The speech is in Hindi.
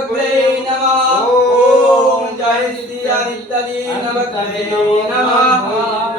नमग्रे नमः। ॐ जय सिद्धियादित्यादि नमग्रे नमः।